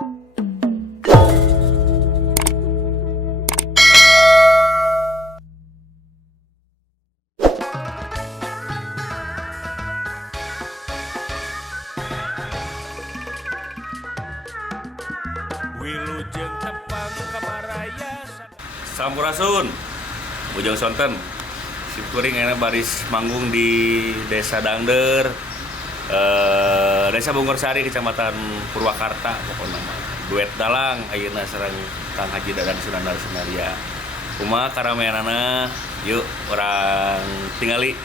Wilujeng tepang kamaraya Sampurasun Bujang Sonten Sipkuring enak baris manggung di Desa Dangder, Desa Bungursari, Kecamatan Purwakarta pokoknya duet dalang ayeuna sareng Kang Haji Dadan Sunandar Sunaria. Kumaha karameanana yuk orang tingali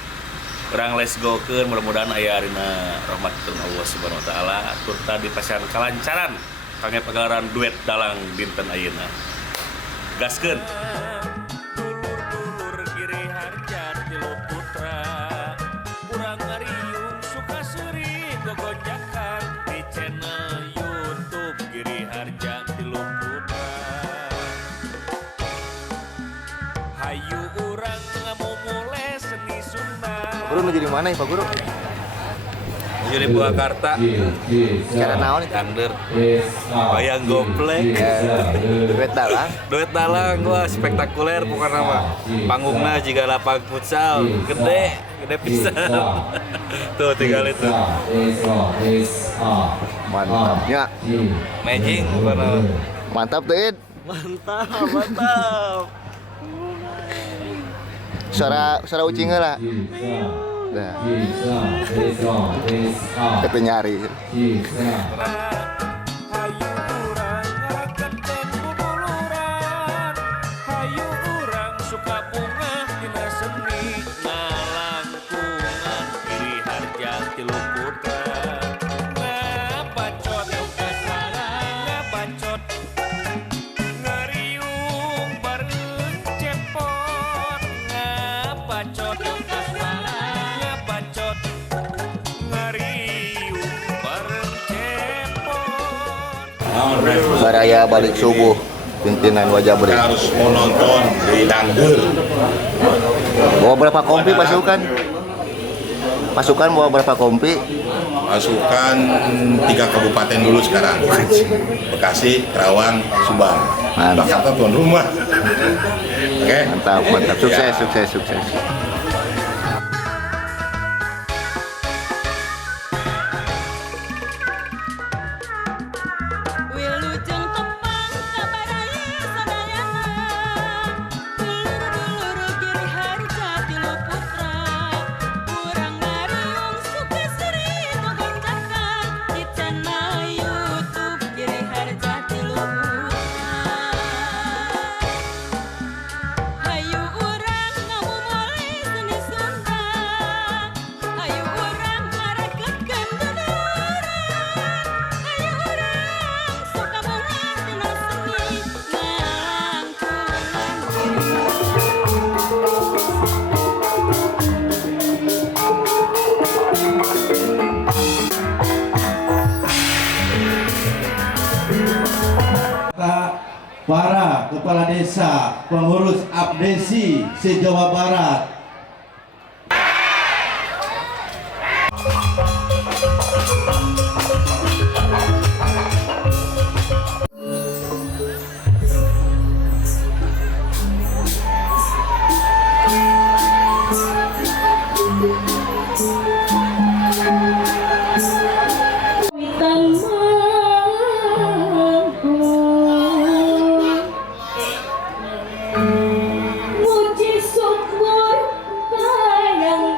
orang let's go keun mudah-mudahan aya arina rahmatun Allah Subhanahu wa taala atur tadi pasian kalancaran kangge pagelaran duet dalang dinten ayeuna. Gaskeun. Dulur-dulur Giri Harja Tilu Putra urang ngariung suka seuri gogojakan di channel YouTube Giri Harja Tilu Putra. Hayu urang ngamumule seni Sunda. Guru menuju di mana ya Pak Guru? Menuju di Purwakarta. Sekarang naon itu? Dangder. Wayang goplek. Duet dalang. Duet dalang wah spektakuler pokoknya mah. Panggungna juga lapang futsal, gede pisan. Tuh tinggal itu. Mantapnya. Magic pokoknya. Mantap tuh Id. Mantap. Suara ucingnya lah. Nah. Kita nyari. Hayu urang ngarakeun bubuluran. Hayu urang suka bunga dina seni ngalangkungan Giri Harja Tilu Putra. Ngabacot ngabacot ngariung bareng cepot ngabacot ngabacot ngariung bareng cepot. Baraya balik subuh. Pimpinan wajah beri. Harus menonton di Dangder. Bawa berapa kompi pasukan? Pasukan bawa berapa kompi? Pasukan 3 kabupaten dulu sekarang. Bekasi, Kerawang, Subang. Mantap. Jakarta tuan rumah. Oke. Mantap. Sukses. Wilujeng tepang kabaraya sadayana dulur-dulur Giri Harja Tilu Putra urang ngariung suka seuri gogonjakan di channel YouTube Giri Harja Tilu Putra. Hayu urang ngamumule seni Sunda. Hayu urang ngarakeun duluran. Hayu urang suka bunga dina seni ngalangkungan. Para kepala desa, pengurus abdesi se-Jawa Barat, Muji syukur kayang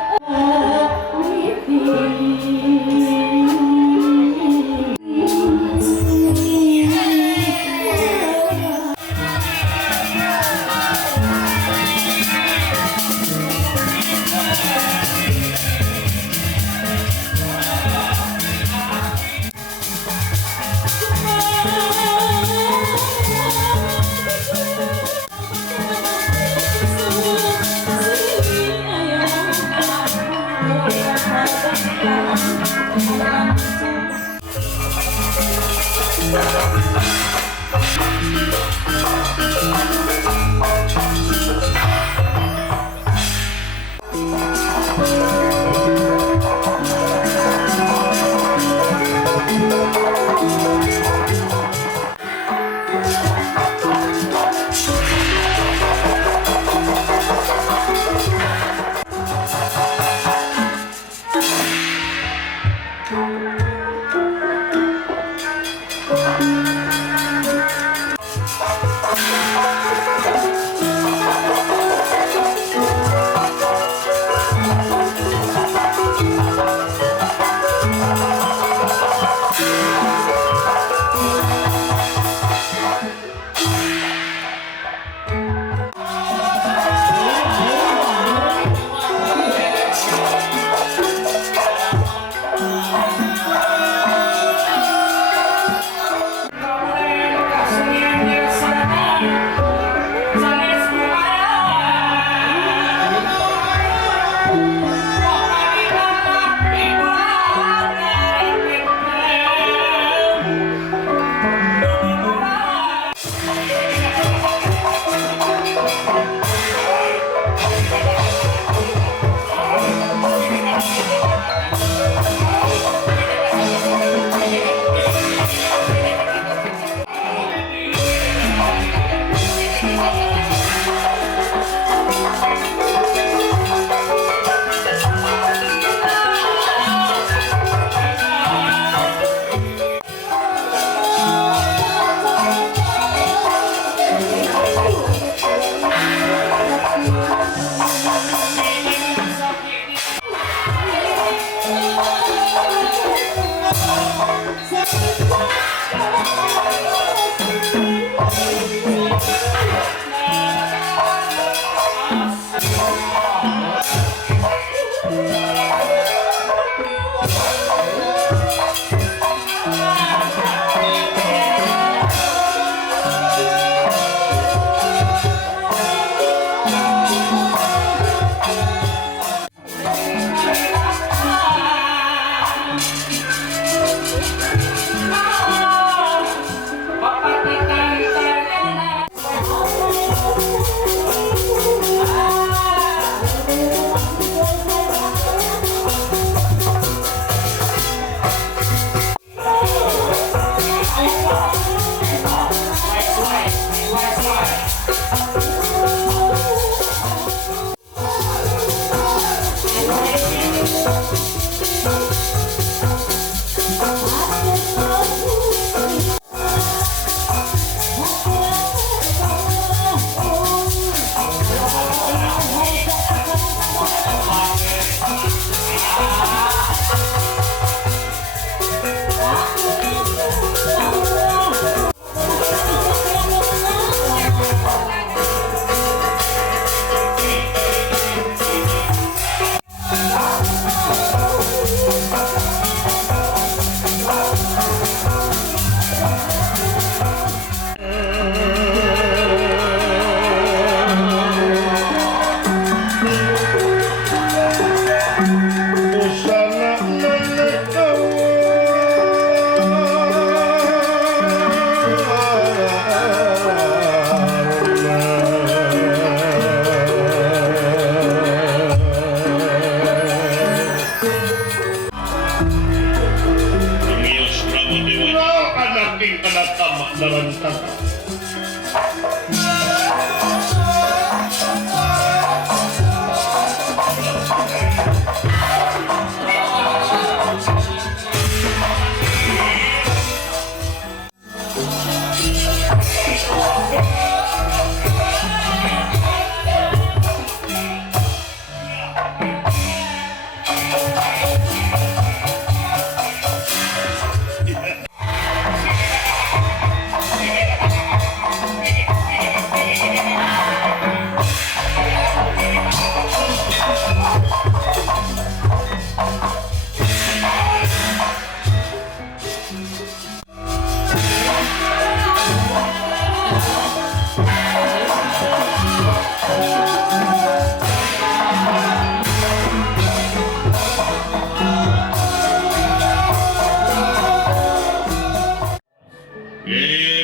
Kanatama dalam tata.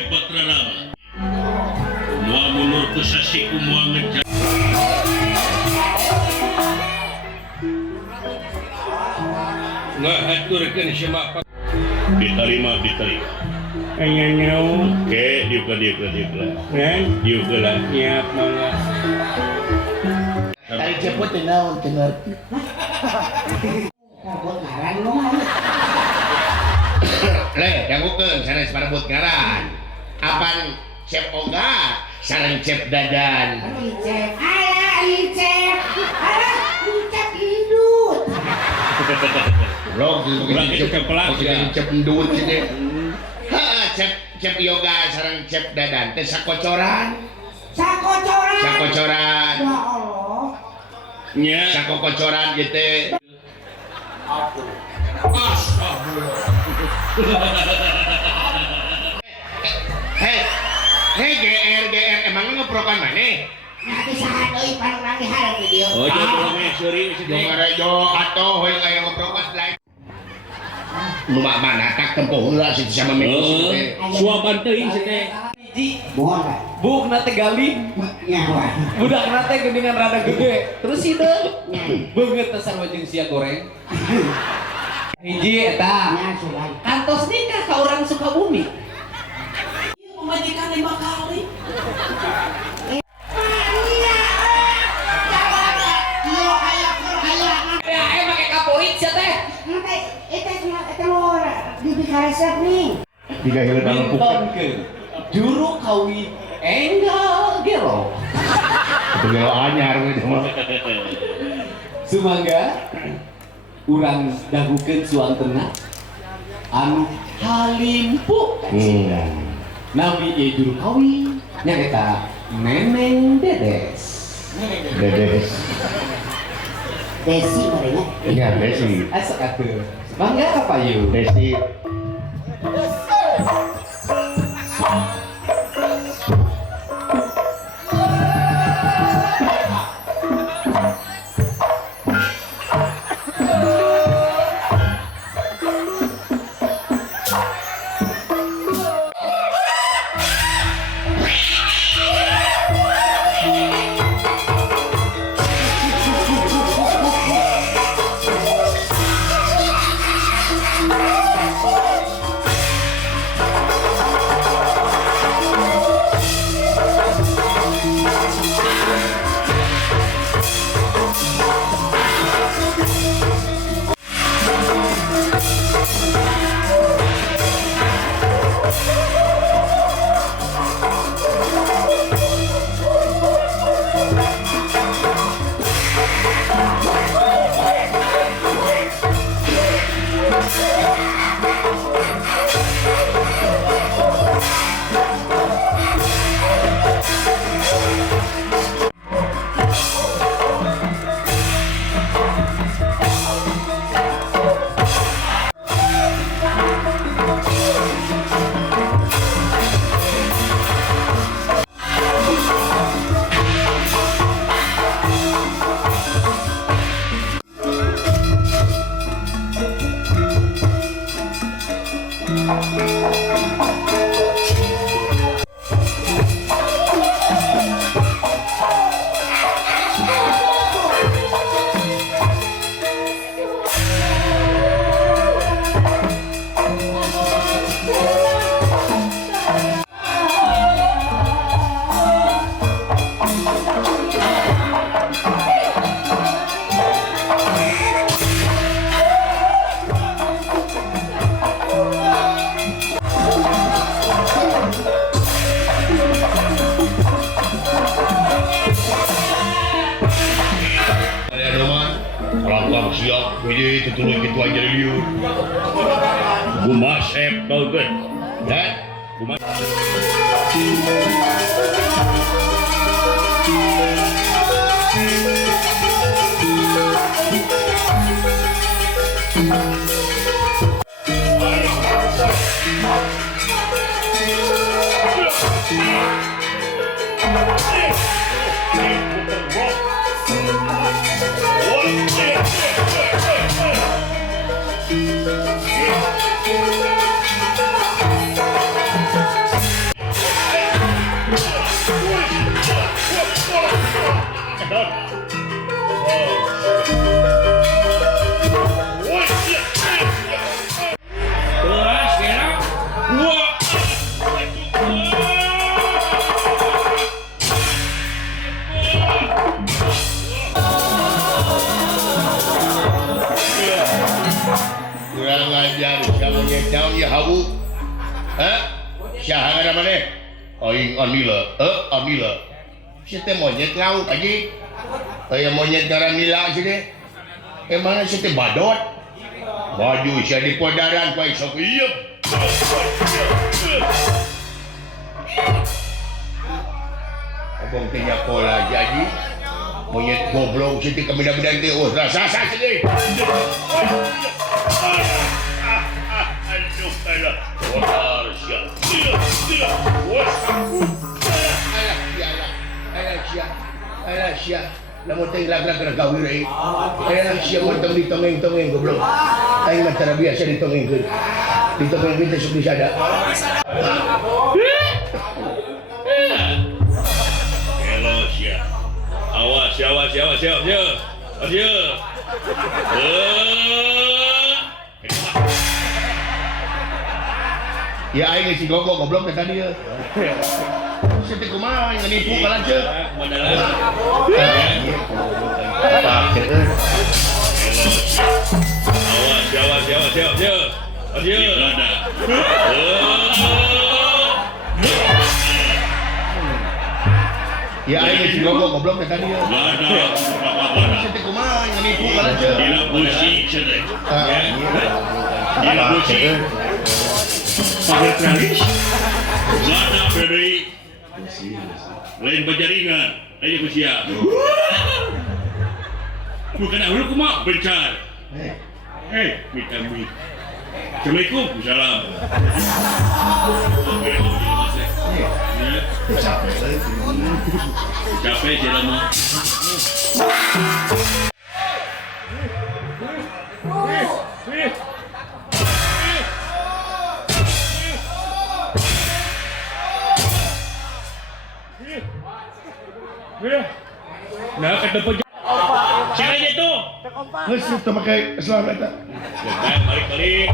Patralama. Mua munur ko sa siku mua ngejak. Nggak aturkan siya mapak. Diterima. Kayaknya oke, juga. Juga lah, nyiap malah. Tarik cepot naon dengar. Le, dangukeun sanes parebut ngaran. Apan cep oga sareng cep dadan. Icep, ala icep, hidut. Blog Lagi cep pelak ya. cep endut sini. Heeh, cep yoga sareng cep dadan teh sakocoran. Sakocoran. Sakocoran. Ya Allah. Nya. Sakocoran gitu. Hei GR emang ngeprokan mana? Nanti sahat euy panurang diharap di dieu. Oh, jodohnya suri Jo ngarejo atuh heuh aya ngeprokan lain. Nu mah mana tak tempuh heula situ sama minggu. Suapan teuing sih teh. Mohon Pak. Buk nate gali, Nyawa. budak nate geningan rada gede. Terus itu banget tesan wajeng sia goreng. Hiji eta. Nya sulan. Kantos nikah ka orang Sukabumi. Pemajikan 5 kali. Pakai kaporit sia teh. Nanti eta mah di karesep nih. Tiga hilir dalam pukul. Mintonkeun. Juru kawi enggal gelo. Tunggal anyar gitu mah. Sumangga urang dagukeun suantena anu halimpu Nabi ieu juru kawi nyaeta Neneng Dedes. Dedes. Desi merenya. Iya, Desi. Asa atuh. Mangga kapayu. Desi. siap, ini tertulis gitu aja liur. Gumas kau kan. Dan Gumas. kurang ajar, kamu nyetau ya habu. Hah? Siapa ada mana? Aing Amila, Amila. Siapa monyet laut aja? Kayak monyet garamila aja deh. Emangnya siapa badot? Baju saya di podaran kau isok iya. Abang tanya kola jadi monyet goblok siapa kemina-mina dia. Oh rasa sini. Aduh, alah. Wajar siap. Alah siap. Lamun teh lag-lag gawir euy. Alah siap mah tong ditongeng-tongeng goblok. Aing mah cara biasa ditongengkeun. Ditongengkeun teh sok disada. Hello siap. Awas. Ya aing si goblok teh tadi ya. Siapa kumaha yang nipu ka lanceuk. Ya aing si goblok teh tadi ya. Siapa kumaha yang nipu ka lanceuk. Pakai tralis. Mana beri. Lain berjaringan. Ayo siap. Bukan aku kumak bencar. Minta duit. Assalamualaikum. Salam. Capek sih lama. Nah, kata pojok. Siapa itu? Geus teu make Islam eta. Balik.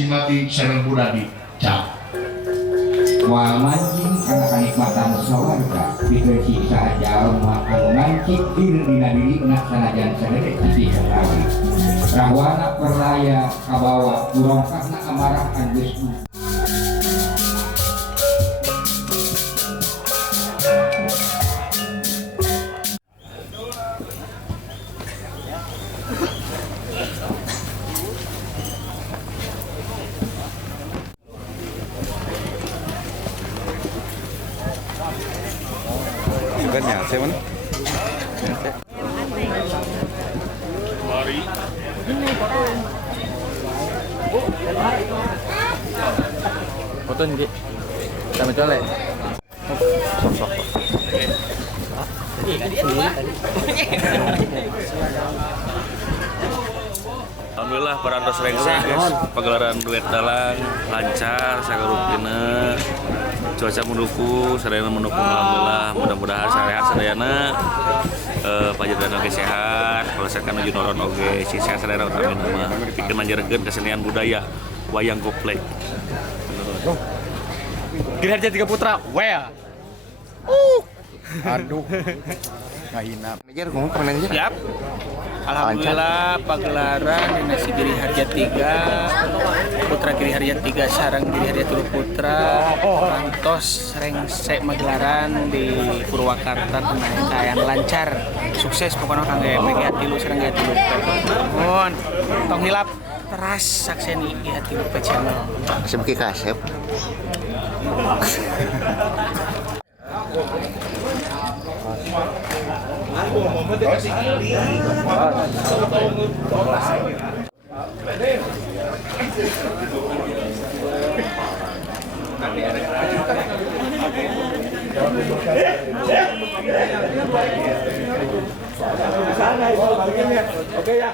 simati sareng budadi. Cak. Wal mancing karena kenikmatan sawarga diberi siksa jalma anu mancing dina dirina sanajan sadere sisi ketawi rahwana perlaya kabawa kurongkahna amarah anggeus. Foto nih, sama colek. Alhamdulillah parantos rengsek guys, pagelaran duet dalang lancar, sagarupina cuaca mendukung, sadayana mendukung alhamdulillah. Mudah-mudahan sarehat sadayana panjenengan oge sehat, kalasekan nuju noron oge si sehat sadayana amin mah. Pikeun manjarekeun kesenian budaya wayang goplek. Giri Harjati Putra, wea. Aduh. Ngahina. Manajer ngomong ke manajer. Siap. Alhamdulillah pagelaran Dinasti Giri Harja 3 Putra Giri Harja 3 sareng Giri Harja 3 Putra kantos rengsek magelaran di Purwakarta tengah kayan lancar sukses pokoknya kangge megi hatilu sareng hatilu mohon tong hilap teras sakseni di hatilu pe channel Kasep ki kasep. Oke ya.